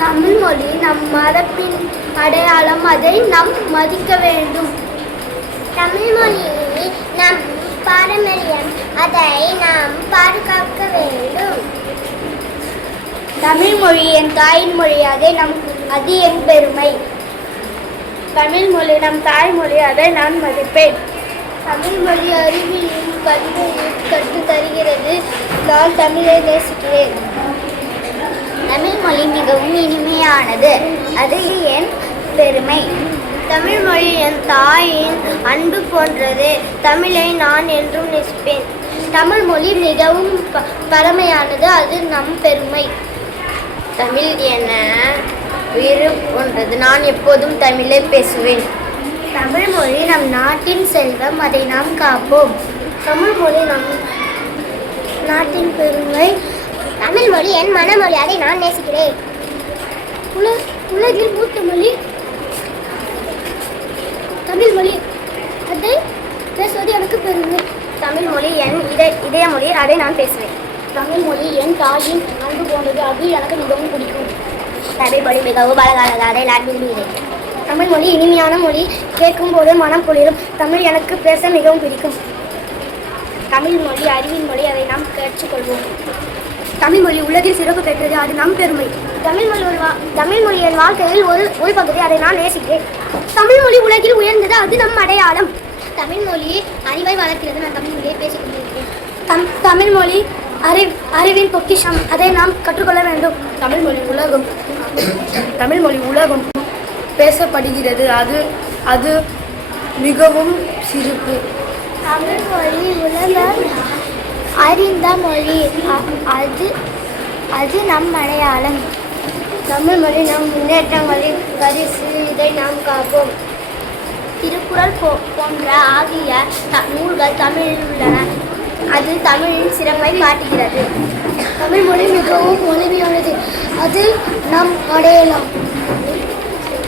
தமிழ் மொழி நம் மரபின் அடையாளம், அதை நாம் மதிக்க வேண்டும். தமிழ் மொழி நம் பாரம்பரியம், அதை நாம் பாதுகாக்க வேண்டும். தமிழ் மொழி என் தாயின் மொழி, அது என் பெருமை. தமிழ் மொழி நம் தாய்மொழி, அதை நான் மதிப்பேன். தமிழ் மொழி அறிவியலையும் கல்வியையும் கற்றுத் தருகிறது. நான் தமிழை நேசிக்கிறேன். தமிழ் மொழி மிகவும் இனிமையானது, அது என் பெருமை. தமிழ் மொழி என் தாயின் அன்பு போன்றது. தமிழை நான் என்றும் நேசிப்பேன். தமிழ் மொழி மிகவும் பழமையானது, அது நம் பெருமை. தமிழ் என உயிர் போன்றது. நான் எப்போதும் தமிழை பேசுவேன். தமிழ் மொழி நம் நாட்டின் செல்வம், அதை நாம் காப்போம். தமிழ் மொழி நம் நாட்டின் பெருமை. தமிழ் மொழி என் மனமொழி, அதை நான் நேசிக்கிறேன். உலகில் மூத்த மொழி தமிழ் மொழி, அதை பேசுவது எனக்கு பெருமை. தமிழ் மொழி என் இதய மொழி, அதை நான் பேசுவேன். தமிழ் மொழி என் தாயின் அன்பு போன்றது, அது எனக்கு மிகவும் பிடிக்கும். தமிழ் மொழி மிகவும் அழகானது, அதை நான் விரும்புகிறேன். தமிழ் மொழி இனிமையான மொழி, கேட்கும் போது மனம் குளிரும். தமிழ் எனக்கு பேச மிகவும் பிடிக்கும். தமிழ் மொழி அறிவின் மொழி, அதை நாம் கற்றுக்கொள்வோம். தமிழ் மொழி உலகில் சிறப்பு பெற்றது, அது நம் பெருமை. தமிழ் மொழி என் வாழ்க்கையில் ஒரு பகுதி, அதை நான் நேசிக்கிறேன். தமிழ் மொழி உலகில் உயர்ந்தது, அது நம் அடையாளம். தமிழ் மொழி அறிவை வளர்க்கிறது, நான் தமிழ் மொழியை பேசிக் கொண்டிருக்கிறேன். தமிழ் மொழி அறிவின் பொக்கிஷம், அதை நாம் கற்றுக்கொள்ள வேண்டும். தமிழ் மொழி உலகம் பேசப்படுகிறது, அது மிகவும் சிறப்பு. தமிழ் மொழி உலகம் அறிந்த மொழி, அது நம் அடையாளம். தமிழ் மொழி நம் முன்னேற்றங்களின் பரிசு, இதை நாம் காப்போம். திருக்குறள் போன்ற ஆகிய நூல்கள் தமிழில் உள்ளன, அது தமிழின் சிறப்பை காட்டுகிறது. தமிழ் மொழி மிகவும் எளிமையானது, அது நம் அடையாளம்.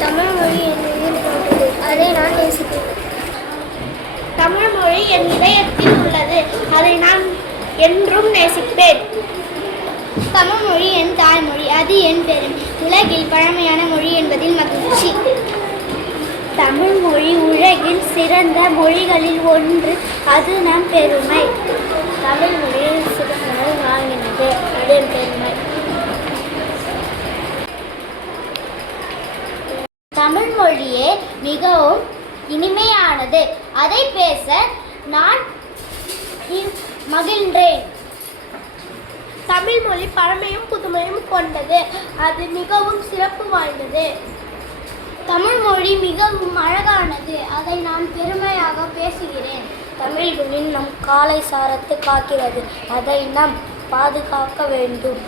தமிழ் மொழி என் உயிர் போன்றது, அதை நான் நேசிக்கிறேன். தமிழ் மொழி என் இதயத்தில் உள்ளது, அதை நான் என்றும் நேசிப்பேன். தமிழ் மொழி என் தாய்மொழி, அது என் பெருமை. உலகில் பழமையான மொழி என்பதில் மகிழ்ச்சி. தமிழ் மொழி உலகில் சிறந்த மொழிகளில் ஒன்று, அது நம் பெருமை. தமிழ் மொழியில் சிறப்பு வாங்கினது, அது என் பெருமை. தமிழ் மொழியே மிகவும் இனிமையானது, அதை பேச நான் மகிழ்கிறேன். தமிழ் மொழி பழமையும் புதுமையும் கொண்டது, அது மிகவும் சிறப்பு வாய்ந்தது. தமிழ் மொழி மிகவும் அழகானது, அதை நான் பெருமையாக பேசுகிறேன். தமிழ் மொழி நம் கலாச்சாரத்தை காக்கிறது, அதை நாம் பாதுகாக்க வேண்டும்.